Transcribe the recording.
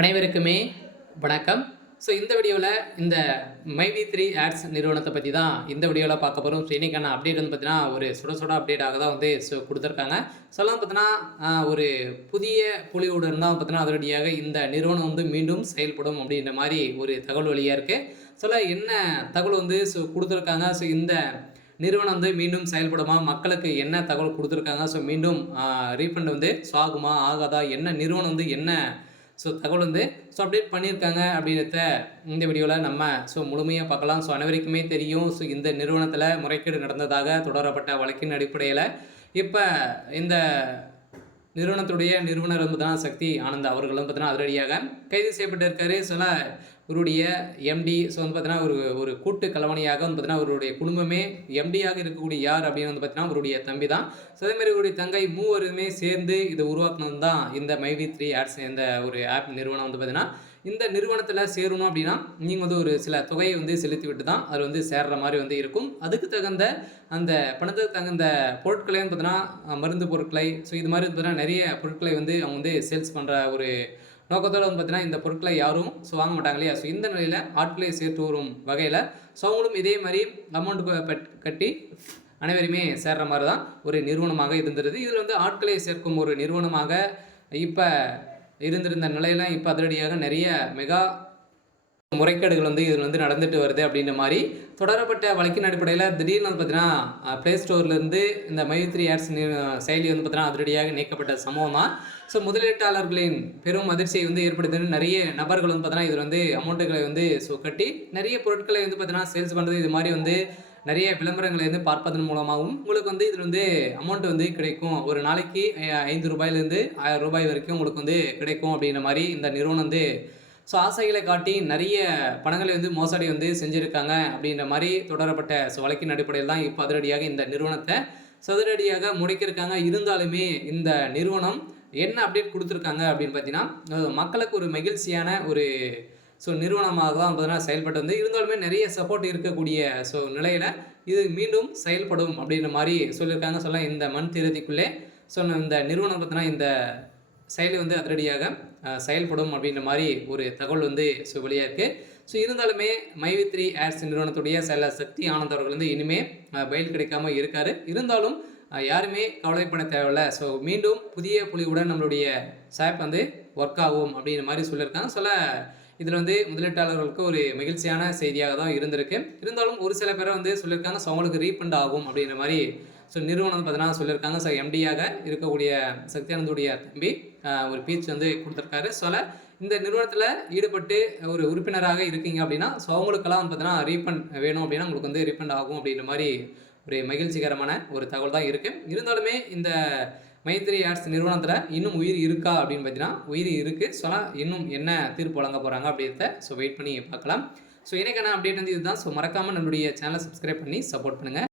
அனைவருக்குமே வணக்கம். இந்த வீடியோவில் இந்த மைவி3 ஆட்ஸ் நிறுவனத்தை பற்றி தான் இந்த வீடியோவில் பார்க்க போகிறோம். இன்னைக்கான அப்டேட் வந்து பார்த்தீங்கன்னா ஒரு சுட சுட அப்டேட்டாக தான் வந்து கொடுத்துருக்காங்க. எல்லாம் பார்த்தீங்கன்னா ஒரு புதிய பொலிவுடன் தான் பார்த்தீங்கன்னா அதனடியாக இந்த நிறுவனம் வந்து மீண்டும் செயல்படும் அப்படின்ற மாதிரி ஒரு தகவல் வழியாக இருக்குது. என்ன தகவல் வந்து கொடுத்துருக்காங்க. இந்த நிறுவனம் வந்து மீண்டும் செயல்படுமா, மக்களுக்கு என்ன தகவல் கொடுத்துருக்காங்க, மீண்டும் ரீஃபண்ட் வந்து ஆகுமா ஆகாதா, என்ன நிறுவனம் வந்து என்ன தகவல் வந்து அப்டேட் பண்ணியிருக்காங்க அப்படின்றத இந்த வீடியோவில் நம்ம முழுமையாக பார்க்கலாம். அனைவருக்குமே தெரியும் இந்த நிறுவனத்தில் முறைகேடு நடந்ததாக தொடரப்பட்ட வழக்கின் அடிப்படையில் இப்போ இந்த நிறுவனத்துடைய நிறுவனர் வந்து பார்த்தீங்கன்னா சக்தி ஆனந்த் அவர்களும் பார்த்தீங்கன்னா அதிரடியாக கைது செய்யப்பட்டிருக்காரு. இவருடைய எம்டி வந்து பார்த்தீங்கன்னா ஒரு கூட்டு கலவணியாக வந்து பார்த்தீங்கன்னா அவருடைய குடும்பமே எம்டியாக இருக்கக்கூடிய யார் அப்படின்னு வந்து பார்த்தீங்கன்னா அவருடைய தம்பி தான். அதேமாதிரி இவருடைய தங்கை மூவருமே சேர்ந்து இதை உருவாக்குனது தான் இந்த மைவி3 ஆட்ஸ் இந்த ஒரு ஆப் நிறுவனம் வந்து பார்த்தீங்கன்னா இந்த நிறுவனத்தில் சேரணும் அப்படின்னா நீங்கள் வந்து ஒரு சில தொகையை வந்து செலுத்தி விட்டு தான் அது வந்து சேர்ற மாதிரி வந்து இருக்கும். அதுக்கு தகுந்த அந்த பணத்துக்கு தகுந்த பொருட்களை வந்து பார்த்தீங்கன்னா மருந்து பொருட்களை இது மாதிரி பார்த்தீங்கன்னா நிறைய பொருட்களை வந்து அவங்க வந்து சேல்ஸ் பண்ணுற ஒரு நோக்கத்தோடு வந்து பார்த்தீங்கன்னா இந்த பொருட்களை யாரும் வாங்க மாட்டாங்க இல்லையா. இந்த நிலையில் ஆட்களை சேர்த்து வரும் வகையில் அவங்களும் இதே மாதிரி அமௌண்ட் கட்டி அனைவருமே சேர்ற மாதிரி தான் ஒரு நிறுவனமாக இருந்துருது. இதில் வந்து ஆட்களை சேர்க்கும் ஒரு நிறுவனமாக இப்போ இருந்திருந்த நிலையில் இப்போ அதிரடியாக நிறைய மெகா முறைகேடுகள் வந்து இதில் வந்து நடந்துட்டு வருது அப்படின்ற மாதிரி தொடரப்பட்ட வழக்கின் அடிப்படையில் திடீர்னு வந்து பார்த்தீங்கன்னா ப்ளே ஸ்டோர்லேருந்து இந்த மைவி3 ஆட்ஸ் செயலி வந்து பார்த்தீங்கன்னா அதிரடியாக நீக்கப்பட்ட சம்பவம் தான். முதலீட்டாளர்களின் பெரும் அதிர்ச்சியை வந்து ஏற்படுத்துன்னு நிறைய நபர்கள் வந்து பார்த்தீங்கன்னா இதில் வந்து அமௌண்ட்டுகளை வந்து கட்டி நிறைய பொருட்களை வந்து பார்த்தீங்கன்னா சேல்ஸ் பண்ணுறது இது மாதிரி வந்து நிறைய விளம்பரங்களை வந்து பார்ப்பதன் மூலமாகவும் உங்களுக்கு வந்து இதில் வந்து அமௌண்ட் வந்து கிடைக்கும். ஒரு நாளைக்கு 5 ரூபாயிலேருந்து 1000 ரூபாய் வரைக்கும் உங்களுக்கு வந்து கிடைக்கும் அப்படின்ற மாதிரி இந்த நிறுவனம் வந்து ஆசைகளை காட்டி நிறைய பணங்களை வந்து மோசடி வந்து செஞ்சுருக்காங்க அப்படின்ற மாதிரி தொடரப்பட்ட வழக்கின் அடிப்படையில் தான் இப்போ அதிரடியாக இந்த நிறுவனத்தை சதுரடியாக முடக்கியிருக்காங்க. இருந்தாலுமே இந்த நிறுவனம் என்ன அப்டேட் கொடுத்துருக்காங்க அப்படின்னு பார்த்தீங்கன்னா மக்களுக்கு ஒரு மகிழ்ச்சியான ஒரு நிறுவனமாக தான் பார்த்தீங்கன்னா செயல்பட்டு வந்து இருந்தாலுமே நிறைய சப்போர்ட் இருக்கக்கூடிய நிலையில் இது மீண்டும் செயல்படும் அப்படின்ற மாதிரி சொல்லியிருக்காங்க. இந்த மண் தேதிக்குள்ளே இந்த நிறுவனம் பார்த்தீங்கன்னா இந்த செயலி வந்து அதிரடியாக செயல்படும் அப்படின்ற மாதிரி ஒரு தகவல் வந்து வெளியாக இருக்குது. இருந்தாலுமே மைவி3 ஆட்ஸ் நிறுவனத்துடைய சக்தி ஆனந்த் அவர்கள் வந்து இனிமேல் பயில் கிடைக்காமல் இருக்கார். இருந்தாலும் யாருமே கவலைப்பட தேவையில்லை. மீண்டும் புதிய புலியுடன் நம்மளுடைய சாப் வந்து ஒர்க் ஆகும் அப்படின்ற மாதிரி சொல்லியிருக்காங்க. இதில் வந்து முதலீட்டாளர்களுக்கு ஒரு மகிழ்ச்சியான செய்தியாக தான் இருந்திருக்கு. இருந்தாலும் ஒரு சில பேரை வந்து சொல்லியிருக்காங்க அவங்களுக்கு ரீஃபண்ட் ஆகும் அப்படின்ற மாதிரி நிறுவனம் பார்த்தீங்கன்னா சொல்லியிருக்காங்க. எம்டியாக இருக்கக்கூடிய சக்தியானந்துடைய தம்பி ஒரு பீச் வந்து கொடுத்துருக்காரு. இந்த நிறுவனத்தில் ஈடுபட்டு ஒரு உறுப்பினராக இருக்கீங்க அப்படின்னா அவங்களுக்கெல்லாம் பார்த்தீங்கன்னா ரீஃபண்ட் வேணும் அப்படின்னா உங்களுக்கு வந்து ரீஃபண்ட் ஆகும் அப்படின்ற மாதிரி ஒரு மகிழ்ச்சிகரமான ஒரு தகவல் தான் இருக்குது. இருந்தாலுமே இந்த மைவி3 ஆட்ஸ் நிறுவனத்தில் இன்னும் உயிர் இருக்கா அப்படின்னு பார்த்தீங்கன்னா உயிர் இருக்குது. இன்னும் என்ன தீர்ப்பு வழங்க போகிறாங்க அப்படின்றத வெயிட் பண்ணி பார்க்கலாம். எனக்கான அப்டேட் வந்து இதுதான். மறக்காமல் நம்மளுடைய சேனலை சப்ஸ்கிரைப் பண்ணி சப்போர்ட் பண்ணுங்கள்.